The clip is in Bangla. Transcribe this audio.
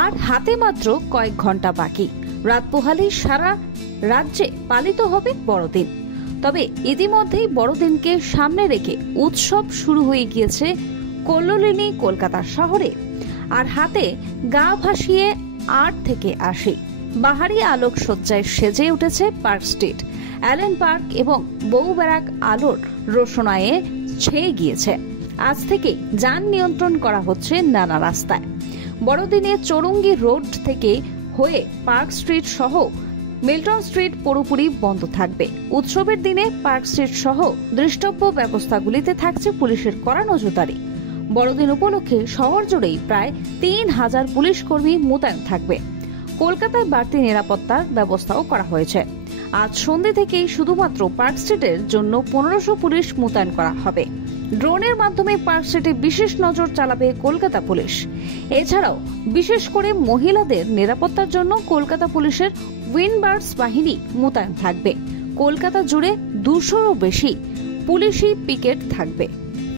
আর হাতে মাত্র কয়েক ঘন্টা বাকি। রাত পোহালেই সারা রাজ্যে পালিত হবে বড়দিন। তবে ইতিমধ্যেই বড়দিনকে সামনে রেখে উৎসব শুরু হয়ে গিয়েছে কল্লোলিনী কলকাতা শহরে। আর হাতে গা ভাসিয়ে 8 থেকে 80 বাহারি আলোকসজ্জায় সেজে উঠেছে পার্ক স্ট্রিট, অ্যালেন পার্ক এবং বউব্যারাক আলোর রোশনায়ে ছেয়ে গিয়েছে। আজ থেকে যান নিয়ন্ত্রণ করা হচ্ছে নানা রাস্তায়। বড়দিনে চৌরঙ্গি রোড থেকে হয়ে পার্ক স্ট্রিট সহ মিল্টন স্ট্রিট পুরোপুরি বন্ধ থাকবে। উৎসবের দিনে পার্ক স্ট্রিট সহ দৃষ্টব্য ব্যবস্থাগুলিতে থাকছে পুলিশের কড়া নজরদারি। বড়দিন উপলক্ষে শহর জুড়েই প্রায় 3000 পুলিশ কর্মী মোতায়েন থাকবে। কলকাতায় বাড়তি নিরাপত্তার ব্যবস্থাও করা হয়েছে। আজ সন্ধ্যে থেকেই শুধুমাত্র পার্ক স্ট্রিটের জন্য 1500 পুলিশ মোতায়েন করা হবে। ড্রোনের মাধ্যমে পার্ক স্ট্রিটে বিশেষ নজর চালাবে কলকাতা পুলিশ। এছাড়াও বিশেষ করে মহিলাদের নিরাপত্তার জন্য কলকাতা পুলিশের উইনবার্ডস বাহিনী মোতায়েন থাকবে। কলকাতা জুড়ে 200-ও বেশি পুলিশি পিকেট থাকবে।